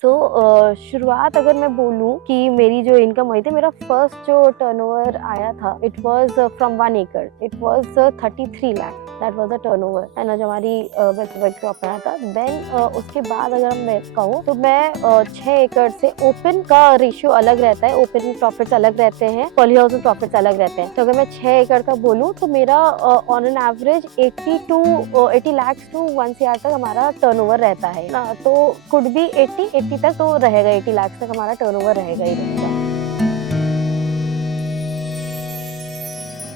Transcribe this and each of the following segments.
शुरुआत अगर मैं बोलूँ कि मेरी जो इनकम हुई थी, मेरा फर्स्ट जो टर्नओवर आया था, इट वाज फ्रॉम 1 एकड़, it was 33 lakh, that was the turnover and जो हमारी वेजिटेबल क्रॉप आया था। देन उसके बाद अगर मैं कहूँ तो मैं 6 एकड़ से ओपन का रेशियो अलग रहता है, ओपन में प्रॉफिट्स अलग रहते हैं, पॉली हाउस में प्रॉफिट्स अलग रहते हैं। तो अगर मैं 6 एकड़ का बोलूँ तो मेरा on an average 80 lakh to 1 CR तक हमारा टर्नओवर रहता है ना, तो कुड बी 80 तक तो रहेगा, 80 लाख तक हमारा टर्नओवर रहेगा ही रहेगा।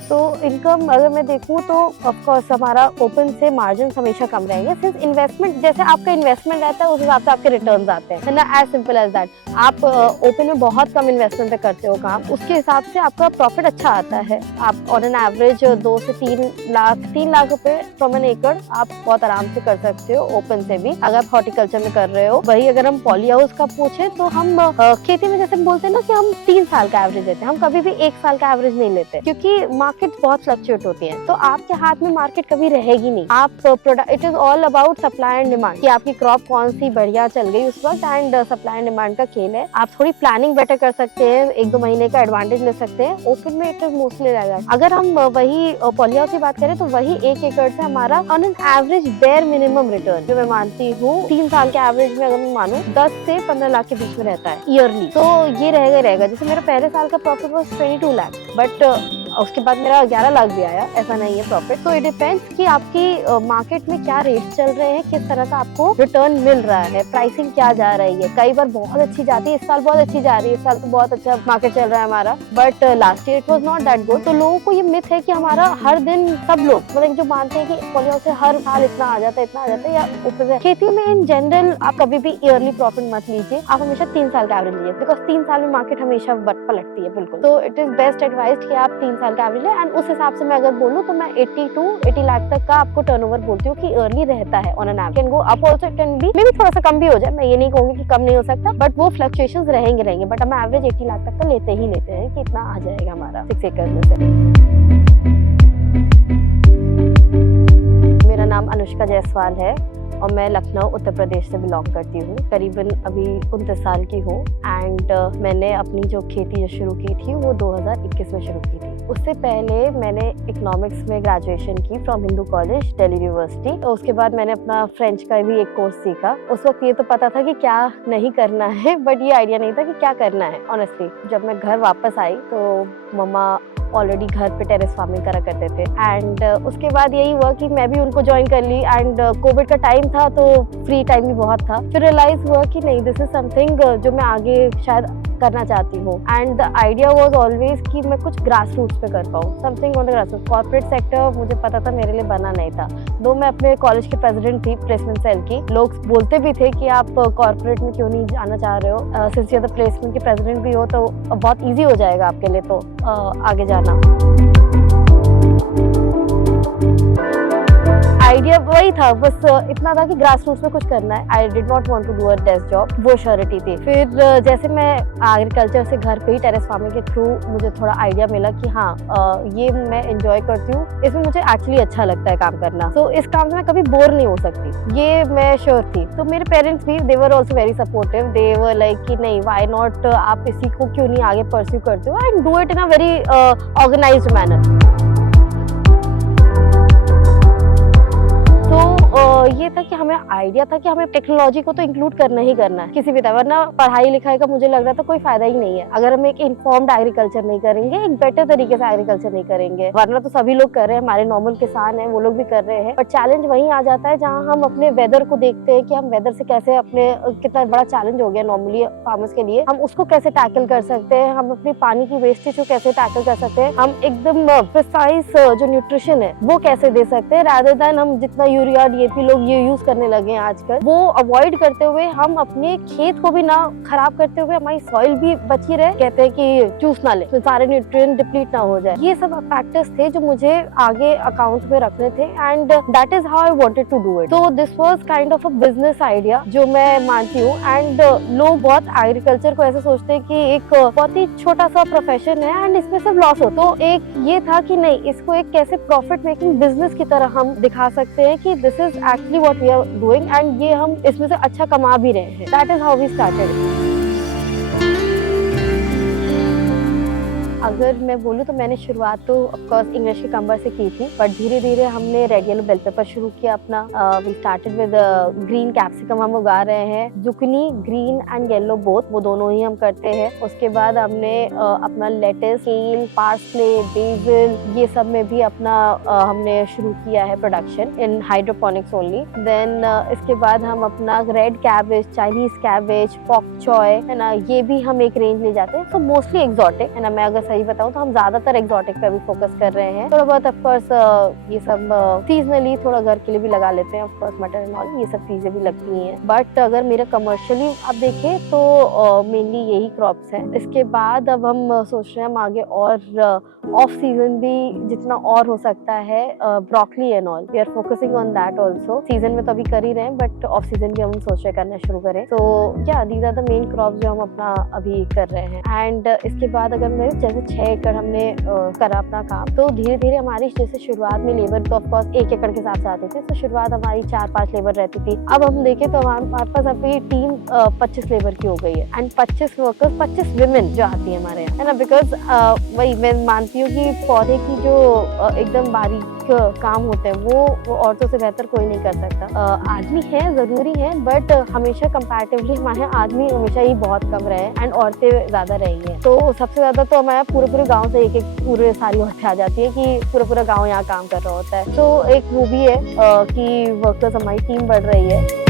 तो इनकम अगर मैं देखूँ तो ऑफ कोर्स हमारा ओपन से मार्जिन हमेशा कम रहेंगे, सिर्फ इन्वेस्टमेंट जैसे आपका इन्वेस्टमेंट रहता है उस हिसाब से आपके रिटर्न्स आते हैं, है ना, एज सिंपल एज दैट। आप ओपन में बहुत कम इन्वेस्टमेंट पे करते हो काम, उसके हिसाब से आपका प्रॉफिट अच्छा आता है। आप ऑन एन एवरेज 2 से 3 लाख रुपए फ्रॉम एन एकड़ आप बहुत आराम से कर सकते हो ओपन से भी, अगर आप हॉर्टिकल्चर में कर रहे हो। वही अगर हम पॉली हाउस का पूछे तो हम खेती में जैसे बोलते हैं ना कि हम 3 साल का एवरेज लेते हैं, हम कभी भी 1 साल का एवरेज नहीं लेते, क्योंकि मार्केट बहुत फ्लक्चुएट होती है, तो आपके हाथ में मार्केट कभी रहेगी नहीं। आप product, it is all about supply and demand, कि आपकी क्रॉप कौन सी बढ़िया चल गई उस वक्त, एंड सप्लाई एंड डिमांड का खेल है। आप थोड़ी प्लानिंग बेटर कर सकते हैं, 1-2 महीने का एडवांटेज ले सकते हैं। ओपन में इट इज मोस्टली रहेगा। अगर हम वही पॉली हाउस की बात करें तो वही 1 एकड़ से हमारा on an average bare minimum return जो मैं मानती हूँ 3 साल के एवरेज में अगर मैं मानूं 10 से 15 लाख के बीच में रहता है ईयरली। तो ये रहेगा। जैसे मेरा पहले साल का प्रॉफिट वाज 22 लाख, बट उसके बाद मेरा 11 लाख भी आया, ऐसा नहीं है प्रॉफिट। तो इट डिपेंड्स कि आपकी मार्केट में क्या रेट चल रहे हैं, किस तरह का आपको रिटर्न मिल रहा है, प्राइसिंग क्या जा रही है। कई बार बहुत अच्छी जाती है, इस साल बहुत अच्छी जा रही है, इस साल तो बहुत अच्छा मार्केट चल रहा है हमारा, but last year it was not that good. तो लोगों को ये मिथ है कि हमारा हर दिन, सब लोग मतलब जो मानते हैं कि पॉली हाउस से हर साल इतना आ जाता है या ऊपर से। खेती में इन जनरल आप कभी भी ईयरली प्रॉफिट मत लीजिए, आप हमेशा 3 साल का एवरेज लीजिए, बिकॉज 3 साल में मार्केट हमेशा पलटती है बिल्कुल। तो इट इज बेस्ट एडवाइस कि आप 3 साल का एवरेज है, एंड उस हिसाब से मैं अगर बोलूँ तो मैं 80 लाख तक का आपको टर्नओवर बोलती हूँ कि ईयरली रहता है on an average. Can go up also, it can be may be थोड़ा सा कम भी हो जाए, मैं ये नहीं कहूंगी कि कम नहीं हो सकता, बट वो फ्लक्चुएशंस रहेंगे, बट हम एवरेज 80 लाख तक का लेते हैं कि इतना आ जाएगा हमारा 6 एकड़ में से। मेरा नाम अनुष्का जायसवाल है और मैं लखनऊ उत्तर प्रदेश से बिलोंग करती हूँ। करीबन अभी 29 साल की हूँ, एंड मैंने अपनी जो खेती जो शुरू की थी वो 2021 में शुरू की थी। उससे पहले मैंने इकोनॉमिक्स में ग्रेजुएशन की from Hindu college Delhi university. तो उसके बाद मैंने अपना फ्रेंच का भी एक कोर्स सीखा। उस वक्त ये तो पता था कि क्या नहीं करना है, बट ये आइडिया नहीं था कि क्या करना है ऑनेस्टली। जब मैं घर वापस आई तो मम्मा ऑलरेडी घर पे टेरेस फार्मिंग करा करते थे, एंड उसके बाद यही हुआ कि मैं भी उनको ज्वाइन कर ली, एंड कोविड का टाइम था तो फ्री टाइम भी बहुत था। फिर रियलाइज हुआ कि नहीं, दिस इज समथिंग जो मैं आगे शायद करना चाहती हूँ, and the idea was always कि मैं कुछ ग्रास रूट्स पे कर पाऊँ, something on the grass root. Corporate sector मुझे पता था मेरे लिए बना नहीं था, दो मैं अपने कॉलेज की प्रेसिडेंट थी प्लेसमेंट सेल की। लोग बोलते भी थे कि आप कॉर्पोरेट में क्यों नहीं जाना चाह रहे हो, since you are the placement की प्रेसिडेंट भी हो तो बहुत ईजी हो जाएगा आपके लिए तो आगे जाना। आइडिया वही था, बस इतना था कि ग्रास रूट्स में कुछ करना है। I did not want to do a desk job, वो श्योरिटी थी। फिर जैसे मैं एग्रीकल्चर से घर पे ही टेरेस फार्मिंग के थ्रू मुझे थोड़ा आइडिया मिला कि हाँ ये मैं एंजॉय करती हूँ, इसमें मुझे एक्चुअली अच्छा लगता है काम करना, तो इस काम से मैं कभी बोर नहीं हो सकती, ये मैं श्योर थी। तो मेरे पेरेंट्स भी they were also very supportive, they were like कि नहीं, व्हाई नॉट, आप इसी को क्यों नहीं आगे परस्यू करते हो and do it in a very organised manner. ये था कि हमें आइडिया था कि हमें टेक्नोलॉजी को तो इंक्लूड करना ही करना है किसी भी तरह, वरना पढ़ाई लिखाई का मुझे लग रहा था कोई फायदा ही नहीं है अगर हम एक इन्फॉर्म्ड एग्रीकल्चर नहीं करेंगे, एक बेटर तरीके से एग्रीकल्चर नहीं करेंगे। वरना तो सभी लोग कर रहे हैं, हमारे नॉर्मल किसान हैं वो लोग भी कर रहे हैं, बट चैलेंज वहीं आ जाता है जहाँ हम अपने वेदर को देखते हैं कि हम वेदर से कैसे अपने, कितना बड़ा चैलेंज हो गया नॉर्मली फार्मर्स के लिए, हम उसको कैसे टैकल कर सकते हैं, हम अपनी पानी की वेस्टेज को कैसे टैकल कर सकते हैं, हम एकदम प्रिसाइज जो न्यूट्रिशन है वो कैसे दे सकते हैं, रादर देन हम जितना यूरिया डीएपी लोग ये यूज करने लगे हैं आजकल, वो अवॉइड करते हुए हम अपने खेत को भी ना खराब करते हुए हमारी सॉइल भी बची रहे, कहते हैं कि चूस ना ले तो सारे न्यूट्रिएंट डिप्लीट ना हो जाए। ये सब फैक्टर्स थे जो मुझे आगे अकाउंट में रखने थे, and that is how I wanted to do it. तो this was kind of a business idea जो मैं मानती हूँ, एंड लोग बहुत एग्रीकल्चर को ऐसे सोचते हैं कि एक बहुत ही छोटा सा प्रोफेशन है एंड इसमें सब लॉस हो, तो एक ये था कि नहीं, इसको एक कैसे प्रॉफिट मेकिंग बिजनेस की तरह हम दिखा सकते हैं कि this is is actually what we are doing and ये हम इसमें से अच्छा कमा भी रहे हैं. That is how we started. अगर मैं बोलूँ तो मैंने शुरुआत तो ऑफकोर्स इंग्लिश के कम्बर से की थी, बट धीरे धीरे हमने रेड येलो बेल पेपर शुरू किया अपना. We started with green capsicum हम उगा रहे हैं. Zucchini green and yellow both, वो दोनों ही हम करते हैं. उसके बाद हमने अपना लेटिस, केल, पार्सले, बेसिल, ये सब में भी अपना हमने शुरू किया है production in hydroponics only. Then इसके बाद हम अपना red cabbage, Chinese cabbage, pak choi है ना, ये भी हम एक रेंज ले जाते हैं. तो मोस्टली एक्सोटिक है ना. मैं अगर सही बताऊं तो हम ज्यादातर एक्सोटिक पे अभी फोकस कर रहे हैं. थोड़ा बहुत ऑफकोर्स ये सब सीजनली थोड़ा घर के लिए भी लगा लेते हैं. ऑफकोर्स मटर एंड ऑल ये सब चीजें भी लगती हैं. बट अगर मेरा कमर्शियली आप देखें तो मेनली यही क्रॉप्स हैं. इसके बाद अब हम सोच रहे हैं हम आगे और ऑफ सीजन भी जितना और हो सकता है broccoli and all, we are focusing on that also. Season में तो अभी कर ही रहे हैं, बट ऑफ सीजन भी हम सोच रहे करना शुरू करें. तो या these are the main crops जो हम अपना अभी कर रहे हैं. एंड इसके बाद अगर मेरे जैसे 6 एकड़ हमने करा अपना काम, तो धीरे धीरे हमारी जैसे शुरुआत में लेबर तो ऑफकोर्स 1 एकड़ के हिसाब से आते थे. तो शुरुआत हमारी 4-5 लेबर रहती थी. अब हम देखें तो हमारे पास अभी टीम 25 लेबर की हो गई है. एंड 25 वर्कर्स, 25 विमेन जो आती है हमारे यहाँ, है ना. बिकॉज वही मैं मानती हूँ कि पौधे की जो एकदम बारीक काम होते हैं वो औरतों से बेहतर कोई नहीं कर सकता. आदमी है जरूरी है, बट हमेशा कंपैरेटिवली हमारे आदमी हमेशा ही बहुत कम रहे एंड औरतें ज्यादा रही हैं. तो सबसे ज्यादा तो हमारे पूरे गांव से एक पूरे सारी औरतें आ जाती है कि पूरा गांव यहाँ काम कर रहा होता है. तो एक वो भी है कि वर्कर्स हमारी टीम बढ़ रही है.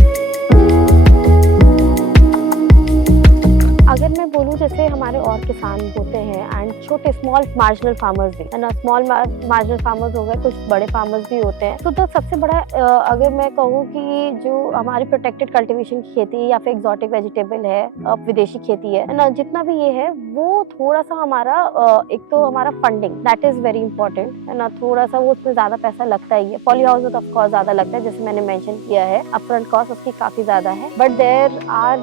अगर मैं बोलूँ जैसे हमारे और किसान होते हैं एंड छोटे स्मॉल मार्जिनल फार्मर्स भी है ना. स्मॉल मार्जिनल फार्मर्स हो गए, कुछ बड़े फार्मर्स भी होते हैं. तो सबसे बड़ा अगर मैं कहूँ कि जो हमारी प्रोटेक्टेड कल्टीवेशन की खेती है या फिर एक्सोटिक वेजिटेबल है, विदेशी खेती है ना, जितना भी ये है वो थोड़ा सा हमारा एक तो हमारा funding that is very important है ना. थोड़ा सा वो उसमें ज्यादा पैसा लगता ही है. पॉली हाउस में तो ऑफकोर्स ज्यादा लगता है, जैसे मैंने मेंशन किया है. अपफ्रंट कॉस्ट उसकी काफी ज्यादा है. बट देयर आर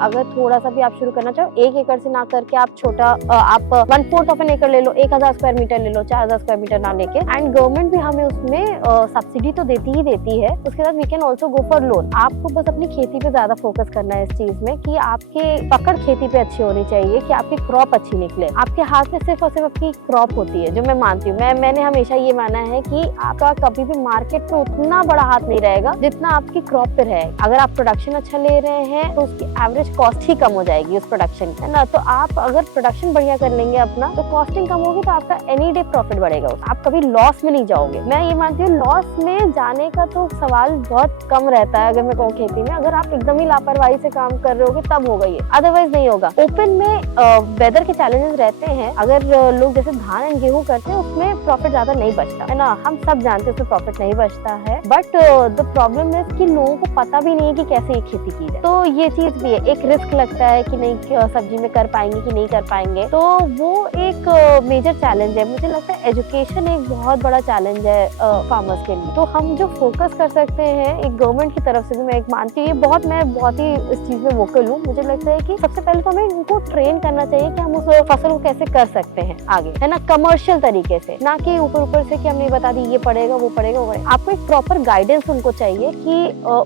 अगर थोड़ा सा भी आप शुरू करना चाहो 1 एकड़ से ना करके आप छोटा आप 1/4 ऑफ एन एकड़ ले लो, 1000 स्क्वायर मीटर ले लो, 4000 स्क्वायर मीटर ना लेके. एंड गवर्नमेंट भी हमें उसमें सब्सिडी तो देती ही देती है. उसके बाद we can also go for loan. आपको बस अपनी खेती पे ज्यादा फोकस करना है इस चीज में कि आपके पकड़ खेती पे अच्छी होनी चाहिए, कि आपकी क्रॉप अच्छी निकले. आपके हाथ में सिर्फ और सिर्फ आपकी क्रॉप होती है, जो मैं मानती हूँ. मैंने हमेशा ये माना है कि आपका कभी भी मार्केट में उतना बड़ा हाथ नहीं रहेगा जितना आपकी क्रॉप पे रहे. अगर आप प्रोडक्शन अच्छा ले रहे हैं तो उसकी एवरेज कॉस्ट ही कम हो जाएगी उस प्रोडक्शन, है ना. तो आप अगर प्रोडक्शन बढ़िया कर लेंगे अपना, तो कॉस्टिंग कम होगी, तो आपका एनी डे प्रॉफिट बढ़ेगा. आप कभी लॉस में नहीं जाओगे. मैं ये मानती हूँ लॉस में जाने का तो सवाल बहुत कम रहता है. अगर मैं कहूँ खेती में अगर आप एकदम ही लापरवाही से काम कर रहे होगे तब होगा ये, अदरवाइज नहीं होगा. ओपन में वेदर के चैलेंजेस रहते हैं. अगर लोग जैसे धान एंड गेहूं करते हैं उसमें प्रॉफिट ज्यादा नहीं बचता है ना. हम सब जानते हैं उसमें प्रॉफिट नहीं बचता है. बट द प्रॉब्लम इज कि लोगों को पता भी नहीं है कि कैसे ये खेती की जाए. तो ये चीज भी है. एक रिस्क लगता है कि नहीं सब्जी में कर पाएंगे कि नहीं कर पाएंगे. तो वो एक मेजर चैलेंज है. मुझे लगता है एजुकेशन एक बहुत बड़ा चैलेंज है फार्मर्स के लिए. तो हम जो फोकस कर सकते हैं एक गवर्नमेंट की तरफ से भी, मैं एक मानती हूँ मैं बहुत ही इस चीज में वोकल हूँ. मुझे लगता है कि सबसे पहले तो हमें इनको ट्रेन करना चाहिए कि हम उस फसल को कैसे कर सकते हैं आगे, है ना, कमर्शियल तरीके से, ना कि ऊपर से कि हमने बता दी ये पड़ेगा वो पड़ेगा वो पड़ेगा. आपको एक प्रॉपर गाइडेंस उनको चाहिए कि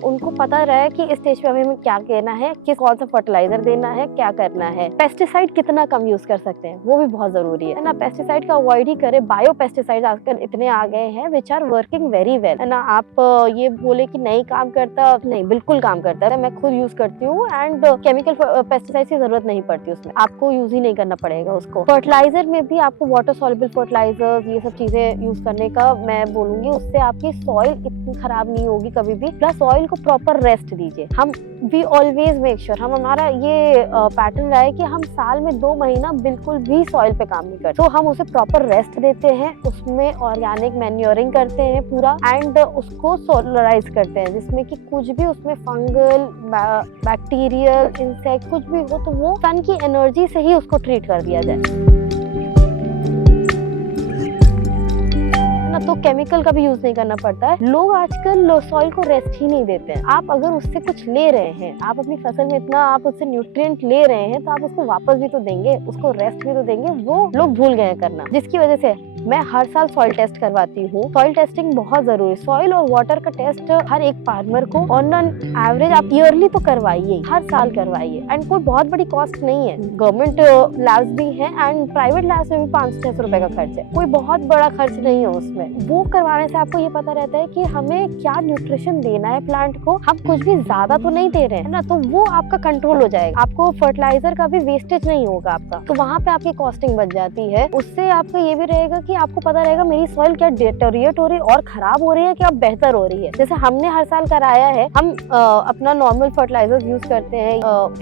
उनको पता रहे कि इस स्टेज पे हमें क्या कहना है, किस कौन सा फर्टिलाइजर देना है, क्या करना है. पेस्टिसाइड कितना कम यूज कर सकते हैं वो भी बहुत जरूरी है ना. पेस्टिसाइड का अवॉइड ही करें. बायो पेस्टिसाइड आजकल इतने आ गए हैं which are working very well, है ना. आप ये बोले कि नहीं काम करता, नहीं, बिल्कुल काम करता है. मैं खुद यूज करती हूँ एंड केमिकल पेस्टिसाइड की जरूरत नहीं पड़ती उसमें. आपको यूज ही नहीं करना पड़ेगा उसको. फर्टिलाइजर में भी आपको वाटर सॉल्युबल फर्टिलाइजर्स ये सब चीजें यूज करने का मैं बोलूंगी. उससे आपकी सॉइल इतनी खराब नहीं होगी कभी भी. प्लस सॉइल को प्रॉपर रेस्ट दीजिए. हम वी ऑलवेज मेक श्योर, हमारा ये पैटर्न रहा है कि हम साल में 2 महीना बिल्कुल भी सॉइल पे काम नहीं करते. तो हम उसे प्रॉपर रेस्ट देते हैं, उसमें ऑर्गेनिक मैन्योरिंग करते हैं पूरा एंड उसको सोलराइज करते हैं, जिसमें कि कुछ भी उसमें फंगल, बैक्टीरियल, इंसेक्ट कुछ भी हो तो वो सन की एनर्जी से ही उसको ट्रीट कर दिया जाए. ना, तो केमिकल का भी यूज नहीं करना पड़ता है। लोग आजकल सॉइल को रेस्ट ही नहीं देते हैं। आप अगर उससे कुछ ले रहे हैं, आप अपनी फसल में इतना आप उससे न्यूट्रिएंट ले रहे हैं, तो आप उसको वापस भी तो देंगे, उसको रेस्ट भी तो देंगे। वो लोग भूल गए हैं करना, जिसकी वजह से मैं हर साल सॉइल टेस्ट करवाती हूँ। सॉइल टेस्टिंग बहुत जरूरी है। सॉइल और वाटर का टेस्ट हर एक फार्मर को ऑन एन एवरेज आप ईयरली तो करवाइए, हर साल करवाइए। एंड कोई बहुत बड़ी कॉस्ट नहीं है। गवर्नमेंट लैब्स भी है एंड प्राइवेट लैब्स में भी 500-600 रुपए का खर्च है। कोई बहुत बड़ा खर्च नहीं है उसमें। वो करवाने से आपको ये पता रहता है कि हमें क्या न्यूट्रिशन देना है प्लांट को। हम कुछ भी ज्यादा तो नहीं दे रहे हैं ना, तो वो आपका कंट्रोल हो जाएगा। आपको फर्टिलाइजर का भी वेस्टेज नहीं होगा आपका, तो वहाँ पे आपकी कॉस्टिंग बच जाती है। उससे आपका ये भी रहेगा कि आपको पता रहेगा मेरी सॉइल क्या डिटेरियोरेट हो रही है और खराब हो रही है, क्या बेहतर हो रही है। जैसे हमने हर साल कराया है, हम अपना नॉर्मल फर्टिलाइजर्स यूज करते हैं,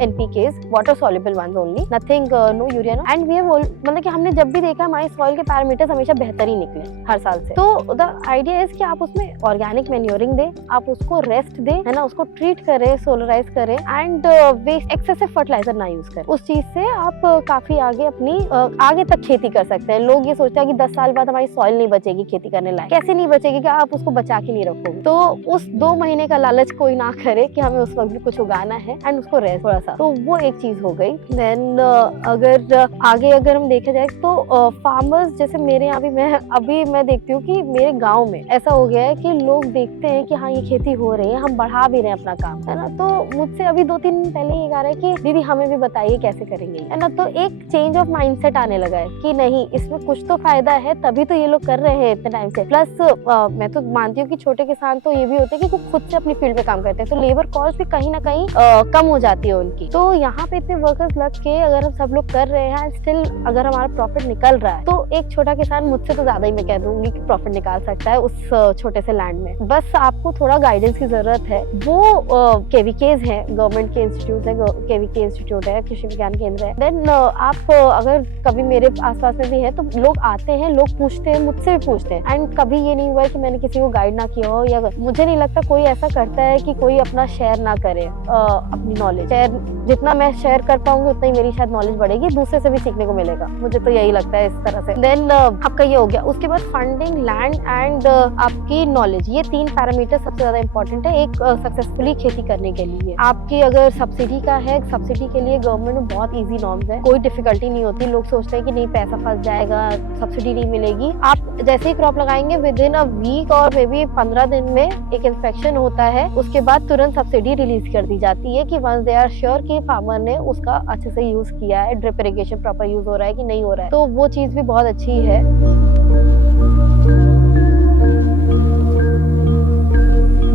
NPKs, water soluble once only, nothing no urea no. And we मतलब कि हमने जब भी देखा हमारी सॉइल के पैरामीटर्स हमेशा बेहतर ही निकले हर साल से। तो द आइडिया इज कि आप उसमें ऑर्गेनिक मैन्योरिंग दें, आप उसको रेस्ट दें, है ना, उसको ट्रीट करें, सोलराइज करें एंड वेस्ट एक्सेसिव फर्टिलाइजर ना यूज करें। उस चीज से आप काफी आगे अपनी आगे तक खेती कर सकते हैं। लोग ये सोचते हैं कि 10 साल बाद हमारी सॉइल नहीं बचेगी खेती करने लायक। कैसे नहीं बचेगी कि आप उसको बचा के नहीं रखोगे। तो उस 2 महीने का लालच कोई ना करे कि हमें उस वक्त भी कुछ उगाना है एंड उसको रेस्ट थोड़ा सा। तो वो एक चीज हो गई। देन अगर आगे हम देखा जाए तो फार्मर्स जैसे मेरे यहाँ भी मैं देखती हूँ कि मेरे गाँव में ऐसा हो गया है कि लोग देखते हैं कि हाँ ये खेती हो रही है, हम बढ़ा भी रहे हैं अपना काम, है ना। तो मुझसे अभी 2-3 दिन पहले ये कह रहा है कि दीदी हमें भी बताइए कैसे करेंगे, है ना। तो एक चेंज ऑफ माइंडसेट आने लगा है कि नहीं, इसमें कुछ तो फायदा है, तभी तो ये लोग कर रहे हैं इतने टाइम से। प्लस मैं तो मानती हूँ कि छोटे किसान तो ये भी होते हैं कि वो खुद से अपनी फील्ड पे काम करते हैं, तो लेबर कॉस्ट भी कहीं ना कहीं कम हो जाती है उनकी। तो यहाँ पे इतने वर्कर्स लग के अगर हम सब लोग कर रहे हैं, स्टिल अगर हमारा प्रॉफिट निकल रहा है, तो एक छोटा किसान मुझसे तो ज्यादा ही मैं कह दूंगी कि प्रॉफिट निकाल सकता है उस छोटे से लैंड में। बस आपको थोड़ा गाइडेंस की जरूरत है। वो केवीकेज है, गवर्नमेंट के इंस्टीट्यूट है, केवीके इंस्टीट्यूट है, कृषि विज्ञान केंद्र है। देन आप अगर कभी मेरे आसपास में भी है तो लोग आते हैं, लोग पूछते हैं, मुझसे भी पूछते हैं। एंड कभी ये नहीं हुआ है कि मैंने किसी को गाइड ना किया हो, या मुझे नहीं लगता कोई ऐसा करता है कि कोई अपना शेयर ना करे अपनी नॉलेज। शेयर जितना मैं शेयर कर पाऊंगी उतना ही मेरी शायद नॉलेज बढ़ेगी, दूसरे से भी सीखने को मिलेगा। मुझे तो यही लगता है इस तरह से। देन आपका ये हो गया। उसके बाद फंडिंग, लैंड एंड आपकी नॉलेज, ये 3 पैरामीटर सबसे ज्यादा इंपॉर्टेंट है एक सक्सेसफुली खेती करने के लिए। आपकी अगर सब्सिडी का है, सब्सिडी के लिए गवर्नमेंट में बहुत इजी नॉर्म्स है, कोई डिफिकल्टी नहीं होती। लोग सोचते हैं कि नहीं पैसा फंस जाएगा, सब्सिडी नहीं मिलेगी। आप जैसे ही क्रॉप लगाएंगे विद इन अ वीक और मे बी 15 दिन में एक इंस्पेक्शन होता है, उसके बाद तुरंत सब्सिडी रिलीज कर दी जाती है कि वंस दे आर श्योर कि फार्मर ने उसका अच्छे से यूज किया है, ड्रिप इरिगेशन प्रॉपर यूज हो रहा है कि नहीं हो रहा है। तो वो चीज भी बहुत अच्छी है।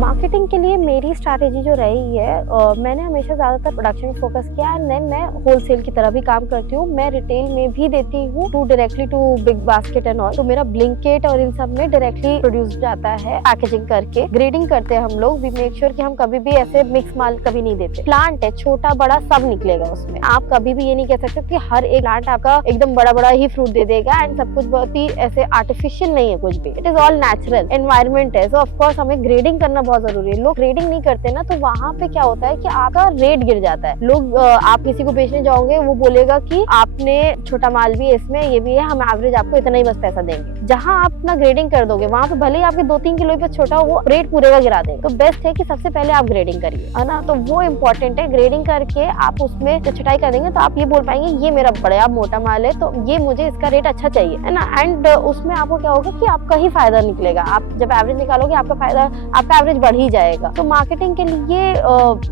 मार्केटिंग के लिए मेरी स्ट्रैटेजी जो रही है, मैंने हमेशा ज्यादातर प्रोडक्शन फोकस किया है। देन मैं होलसेल की तरह भी काम करती हूँ, मैं रिटेल में भी देती हूँ to directly to Big Basket and all. तो मेरा ब्लिंकिट और इन सब में डायरेक्टली प्रोड्यूस जाता है, पैकेजिंग करके ग्रेडिंग करते हैं हम लोग। वी मेक श्योर कि हम कभी भी ऐसे मिक्स माल कभी नहीं देते। प्लांट है छोटा बड़ा सब निकलेगा उसमें। आप कभी भी ये नहीं कह सकते कि हर एक प्लांट आपका एकदम बड़ा बड़ा ही फ्रूट दे देगा एंड सब कुछ बहुत ही ऐसे आर्टिफिशियल नहीं है कुछ भी। It is all natural environment है। सो ऑफकोर्स हमें ग्रेडिंग करना बहुत जरूरी है। लोग ग्रेडिंग नहीं करते ना, तो वहाँ पे क्या होता है कि आपका रेट गिर जाता है। लोग आप किसी को बेचने जाओगे, वो बोलेगा कि आपने छोटा माल भी है, इसमें ये भी है, हम एवरेज आपको इतना ही बस पैसा देंगे। जहाँ आप अपना ग्रेडिंग कर दोगे, वहाँ पे भले ही आपके 2-3 किलो पे छोटा हो, वो रेट पूरे का गिरा देंगे। तो बेस्ट है कि सबसे पहले आप ग्रेडिंग करिए, है ना। तो वो इम्पोर्टेंट है। ग्रेडिंग करके आप उसमें जब छटाई कर देंगे तो आप ये बोल पाएंगे ये मेरा बड़ा मोटा माल है, तो ये मुझे इसका रेट अच्छा चाहिए, है ना। एंड उसमें आपको क्या होगा कि आपका ही फायदा निकलेगा। आप जब एवरेज निकालोगे आपका फायदा, आपका एवरेज बढ़ ही जाएगा। तो मार्केटिंग के लिए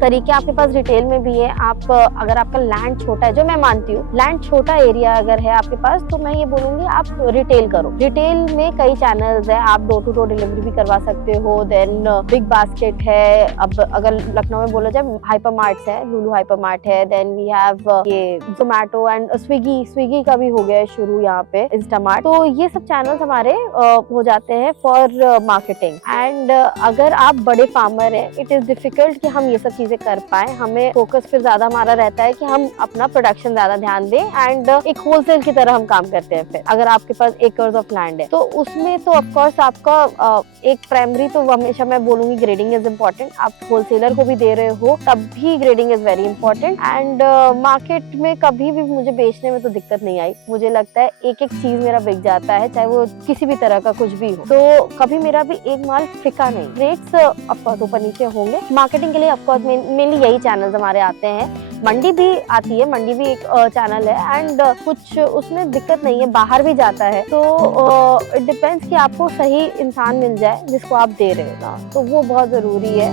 तरीके आपके पास रिटेल में भी है। आप अगर आपका लैंड छोटा है, जो मैं मानती हूँ, लैंड छोटा एरिया अगर है आपके पास, तो मैं ये बोलूंगी आप रिटेल करो। रिटेल में कई चैनल्स है, आप डोर टू डोर डिलीवरी भी करवा सकते हो। देन बिग बास्केट है। अब अगर लखनऊ में बोला जाए, हाइपर मार्ट्स है, लुलु हाइपर मार्ट है। देन वी हैव ये जोमैटो एंड स्विगी का भी हो गया है शुरू यहाँ पे, इंस्टामार्ट। तो ये सब चैनल्स हमारे हो जाते हैं फॉर मार्केटिंग। एंड अगर आप बड़े फार्मर हैं, इट इज डिफिकल्ट कि हम ये सब चीजें कर पाए। हमें फोकस फिर ज्यादा हमारा रहता है कि हम अपना प्रोडक्शन ज्यादा ध्यान दें एंड एक होलसेल की तरह हम काम करते हैं। फिर अगर आपके पास एकर्स ऑफ लैंड है तो उसमें तो ऑफकोर्स आपका एक प्राइमरी तो हमेशा मैं बोलूंगी ग्रेडिंग इज इम्पोर्टेंट। आप होलसेलर को भी दे रहे हो तब भी grading is very important. And market में कभी भी मुझे बेचने में तो दिक्कत नहीं आई। मुझे लगता है एक एक चीज मेरा बिक जाता है, चाहे वो किसी भी तरह का कुछ भी हो, तो कभी मेरा भी एक माल फिका नहीं। रेट्स ऑफकोर्स ऊपर नीचे होंगे। मार्केटिंग के लिए ऑफकोर्स मेनली यही चैनल्स हमारे आते हैं। मंडी भी आती है, मंडी भी एक चैनल है एंड कुछ उसमें दिक्कत नहीं है, बाहर भी जाता है। तो इट डिपेंड्स कि आपको सही इंसान मिल जाए जिसको आप दे रहे हो ना, तो वो बहुत जरूरी है।